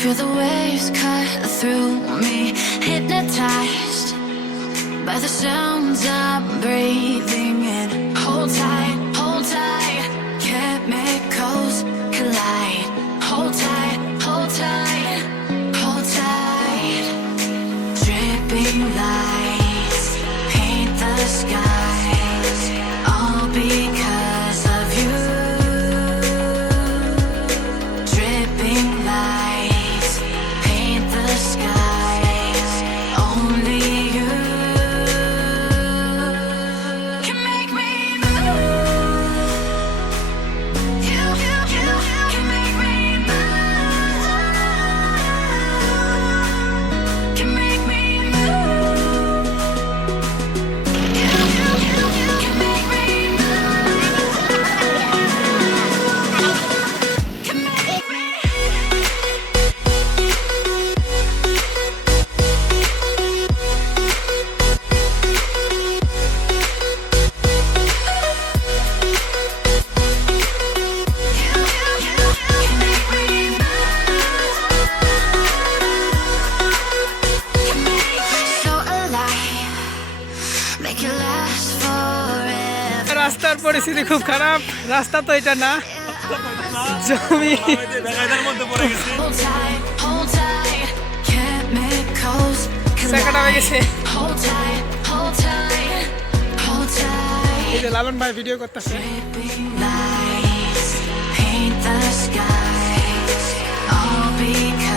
Feel the waves cut through me, hypnotized by the sounds I'm breathing in. Hold tight, chemicals collide. Hold tight, hold tight, hold tight. Dripping lights paint the skies, all because of you. Dripping lights paint the skies, only you can make me move. You can make me move. Can make me move. You can make me move. Can make me. So alive, make it last forever. রাস্তার পরিস্থিতি খুব খারাপ। রাস্তা তো এটা না, জমি। Hold tight, chemicals সেকাটা হয়ে গেছে। hold tight, hold tight, hold tight. এই যে লালন ভাই ভিডিও করতেছে। Dripping lights paint the skies, all because